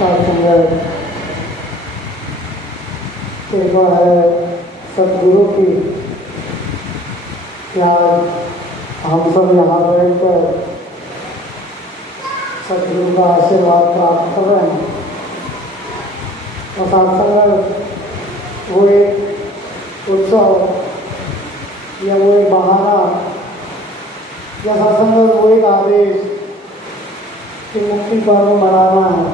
संगत कृपा है सदगुरु की क्या हम सब यहाँ बैठकर सदगुरु का आशीर्वाद प्राप्त कर रहे हैं। और सत्संग वो एक उत्सव या वो एक बहाना या सत्संग वो एक आदेश कि मुक्ति पर्व मनाना है।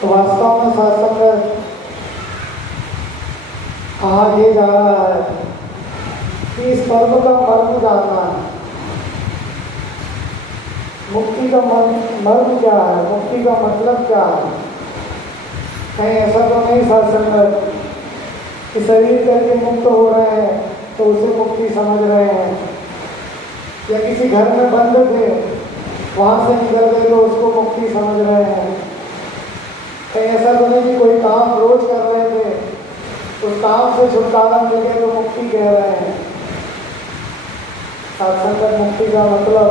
तो वास्तव में सत्संग कहा ये जा रहा है कि इस पर्व का मर्म जानना है। मुक्ति का मर्म क्या है, मुक्ति का मतलब क्या है। कहीं ऐसा तो नहीं सत्संग कि शरीर करके मुक्त हो रहे हैं तो उसे मुक्ति समझ रहे हैं, या किसी घर में बंद थे वहाँ से निकल गए तो उसको मुक्ति समझ रहे हैं। कहीं ऐसा तो नहीं कि कोई काम रोज कर रहे थे, उस काम से छुटकारा मिल गया तो मुक्ति कह रहे हैं। सत्संग मुक्ति का मतलब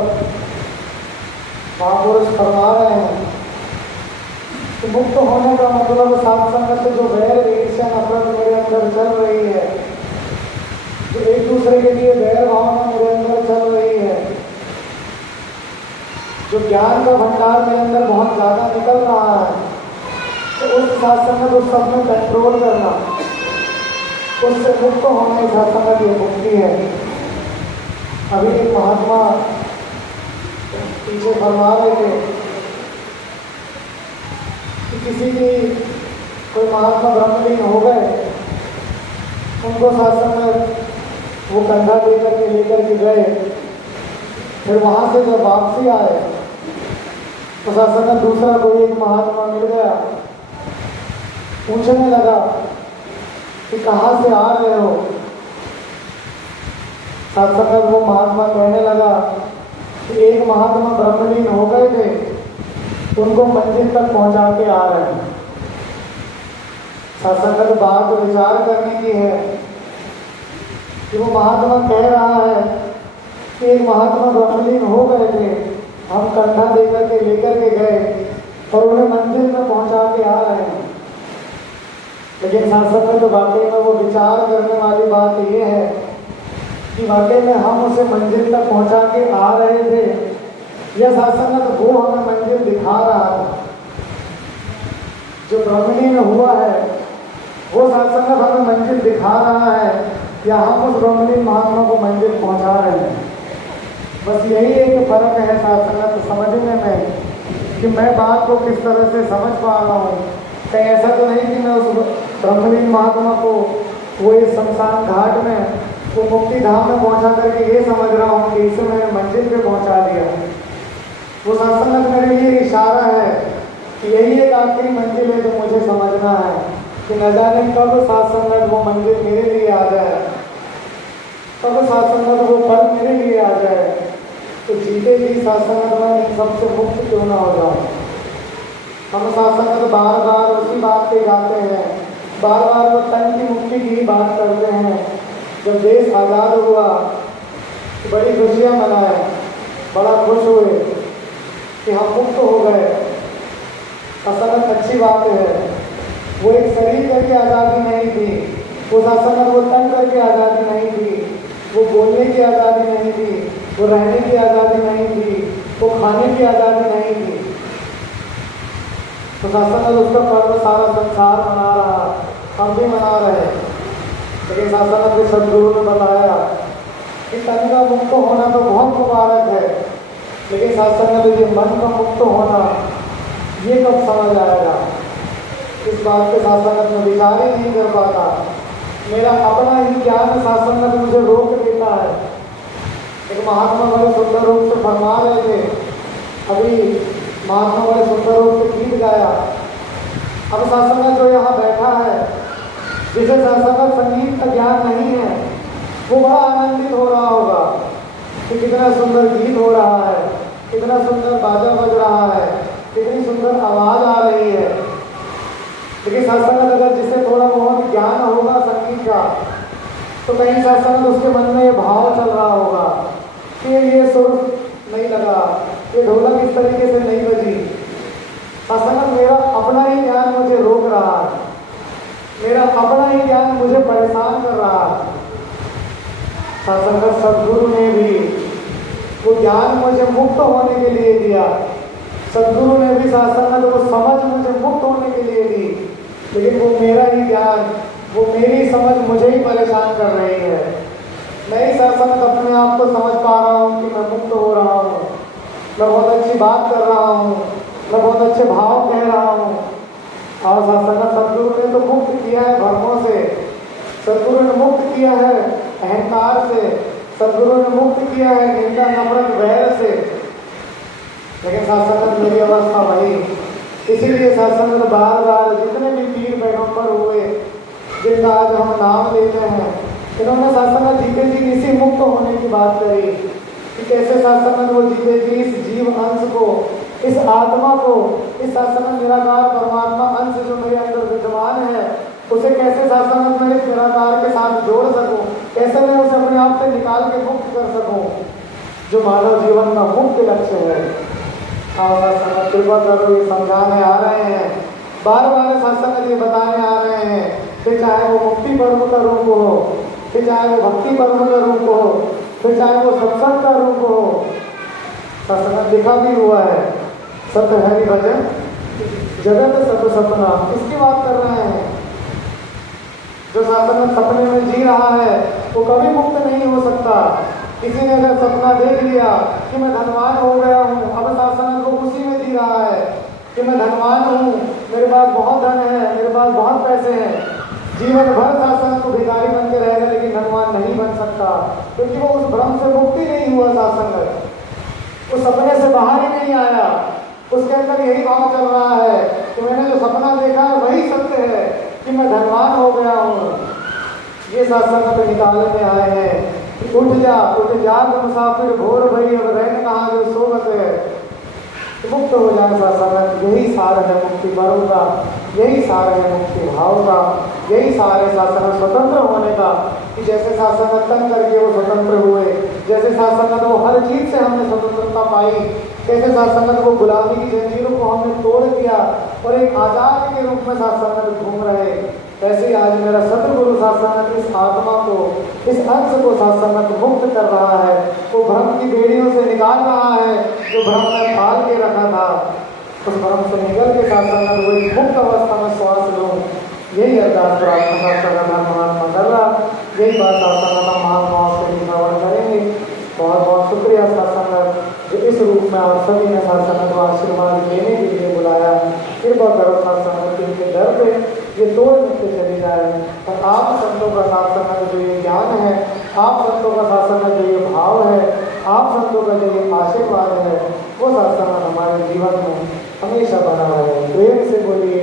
महापुरुष फरमा रहे हैं कि मुक्त होने का मतलब सत्संग से जो वैर ईर्ष्या नफरत मेरे अंदर चल रही है, जो एक दूसरे के लिए वैर भावना मेरे अंदर चल रही है, जो ज्ञान का भंडार मेरे अंदर बहुत ज़्यादा निकल रहा है, तो उस सत्संग उस सब में कंट्रोल करना, उससे मुक्त होने सत्संग की मुक्ति है। अभी एक महात्मा पीछे फरमा रहे थे कि किसी की कोई महात्मा ब्रह्मलीन हो गए, उनको सत्संग वो कंधा लेकर के गए। फिर वहाँ से जब वापसी आए तो सत्संग दूसरा कोई एक महात्मा मिल गया, पूछने लगा कि कहाँ से आ रहे हो। सत्संग वो महात्मा कहने लगा कि एक महात्मा ब्रह्मलीन हो गए थे, उनको मंजिल तक पहुंचा के आ रहे हैं। सत्संग बात विचार करने की है कि वो महात्मा कह रहा है कि एक महात्मा ब्रह्मलीन हो गए थे, हम कंधा लेकर के गए और उन्हें मंजिल में पहुंचा के आ रहे हैं। लेकिन सत्संग तो वाकई में वो विचार करने वाली बात ये है कि वाकई में हम उसे मंजिल तक पहुंचा के आ रहे थे, यह सत्संग वो हमें मंजिल दिखा रहा है। जो ब्रह्मलीन हुआ है वो सत्संग हमें मंजिल दिखा रहा है, या हम उस ब्रह्मलीन महात्मा को मंजिल पहुंचा रहे हैं। बस यही एक फर्क है सत्संग समझने में कि मैं बात को किस तरह से समझ पा रहा हूँ। कहीं ऐसा तो नहीं कि मैं उस ब्रह्मलीन महात्मा को वो इस शमशान घाट में वो मुक्ति धाम में पहुंचा करके ये समझ रहा हूँ कि इसे मैंने मंजिल पे पहुंचा दिया। वो सत्संग मेरे लिए इशारा है कि यही एक आखिरी मंजिल है जो मुझे समझना है कि न जाने कब सत्संग वो मंजिल मेरे लिए आ जाए, कब सत्संग वो पल मेरे लिए आ जाए, तो जीते जी सत्संग में सबसे मुक्त क्यों ना हो जाए। हम सत्संग बार बार उसी बात पे जाते हैं, बार बार वो तन की मुक्ति की ही बात करते हैं। जब देश आज़ाद हुआ तो बड़ी खुशियाँ मनाए, बड़ा खुश हुए कि हम मुक्त हो गए। सत्संग अच्छी बात है, वो एक शरीर करके आज़ादी नहीं थी, वो सत्संग वो तन करके आज़ादी नहीं थी, वो बोलने की आज़ादी नहीं थी, वो रहने की आज़ादी नहीं थी, वो खाने की आज़ादी नहीं थी। तो सत्संग उसका पर्व सारा संसार मना रहा, हम भी मना रहे। लेकिन सत्संग के सदगुरु ने बताया कि तन का मुक्त होना तो बहुत मुबारक है, लेकिन सत्संग में ये मन का मुक्त होना ये कब समझ आएगा। इस बात पे सत्संग में विचार ही नहीं कर पाता। मेरा अपना ही ज्ञान सत्संग मुझे रोक देता है। एक महात्मा बड़े सुंदर रूप से फरमा रहे थे, अभी महात्मा बड़े सुंदर रूप से गीत गाया। अब सत्संग जो यहाँ बैठा है, जिसे सत्संग संगीत का ज्ञान नहीं है, वो बड़ा आनंदित हो रहा होगा कि कितना सुंदर गीत हो रहा है, कितना सुंदर बाजा बज रहा है, कितनी सुंदर आवाज़ आ रही है। लेकिन सत्संग अगर जिसे थोड़ा बहुत ज्ञान होगा संगीत का, तो कहीं सत्संग उसके मन में ये भाव चल रहा होगा कि ये सुर नहीं लगा, ये ढोलक इस तरीके से नहीं बजी। सत्संग मुक्त होने के लिए दिया, सदगुरु ने भी साथ संगत वो समझ मुझे मुक्त होने के लिए दी, लेकिन वो मेरा ही ज्ञान, वो मेरी समझ मुझे ही परेशान कर रही है। मैं ही साथ संगत अपने आप को समझ पा रहा हूँ कि मैं मुक्त हो रहा हूँ, मैं बहुत अच्छी बात कर रहा हूँ, मैं बहुत अच्छे भाव कह रहा हूँ। और साथ संगत सदगुरु ने तो मुक्त किया है भ्रमों से, सदगुरु ने मुक्त किया है अहंकार से, सदगुरु ने मुक्त किया है निंदा नफरत वैर से, लेकिन साथ संगत मेरी अवस्था वही। इसीलिए साथ संगत बार बार जितने भी पीर पैगंबर हुए जिनका आज हम नाम लेते हैं, इन्होंने साथ संगत जीते जी इसी मुक्त होने की बात करी कि कैसे साथ संगत वो जीते जी इस जीव अंश को, इस आत्मा को, इस साथ संगत निराकार परमात्मा अंश जो मेरे अंदर विद्यमान है, उसे कैसे साथ संगत मैं इस निराकार के साथ जोड़ सकूं, कैसे मैं उसे अपने आप से निकाल के मुक्त कर सकूं, जो मानव जीवन का मुख्य लक्ष्य है। कृपा करो, ये समझाने आ रहे हैं, बार बार सत्संग ये बताने आ रहे हैं, फिर चाहे वो मुक्ति पर्व का रूप हो, फिर चाहे वो भक्ति पर्व का रूप हो, फिर चाहे वो सत्संग का रूप हो। सत्संग लिखा भी हुआ है, सत्य हरि भजन जगत सत सपना, किसकी बात कर रहे हैं? जो सत्संग सपने में जी रहा है वो कभी मुक्त नहीं हो सकता। किसी ने अगर सपना देख लिया कि मैं धनवान हो गया हूँ, अब सत्संग को खुशी में जी रहा है कि मैं धनवान हूँ, मेरे पास बहुत धन है, मेरे पास बहुत पैसे हैं, जीवन भर सत्संग को भिखारी बन के रहेगा लेकिन धनवान नहीं बन सकता, क्योंकि वो उस भ्रम से मुक्ति नहीं हुआ। सत्संग उस सपने से बाहर ही नहीं आया, उसके अंदर यही भाव चल रहा है कि मैंने जो सपना देखा है वही सत्य है कि मैं धनवान हो गया हूँ। ये सत्संग पे निकालने आए हैं। उठ जाग मुसाफिर भोर भई, अब रहन कहाँ जो सोवत है। मुक्त हो जाए सत्संग, यही सार है मुक्ति पर्व का, यही सार है मुक्ति भाव का, यही सार है सत्संग स्वतंत्र होने का। कि जैसे सत्संग तन करके वो स्वतंत्र हुए, जैसे सत्संग वो हर चीज से हमने स्वतंत्रता पाई, कैसे सत्संग वो गुलामी की जंजीरों को हमने तोड़ दिया और एक आजाद के रूप में सत्संग घूम रहे, ऐसे ही आज मेरा सतगुरु सत्संग इस आत्मा को, इस अंश को सत्संग मुक्त कर रहा है, वो भ्रम की बेड़ियों से निकाल रहा है जो भ्रम में पाल के रखा था। उस भ्रम से निकल के सत्संग वही मुक्त अवस्था में श्वास लो, यही अरदास प्रार्थना परमात्मा कर रहा, यही बात सत्संग का महानुभाव से श्रवण करेंगे। बहुत बहुत शुक्रिया सत्संग जो इस रूप में आप सभी ने सत्संग को आशीर्वाद लेने के लिए बुलाया। कृपा करो सत्संग के दर पे ये तोड़ के चली जाए और आप संतों का सत्संग जो ये ज्ञान है, आप संतों का सत्संग जो ये भाव है, आप संतों का जो ये आशीर्वाद है, वो सत्संग हमारे जीवन में हमेशा बना रहे। प्रेम से बोलिए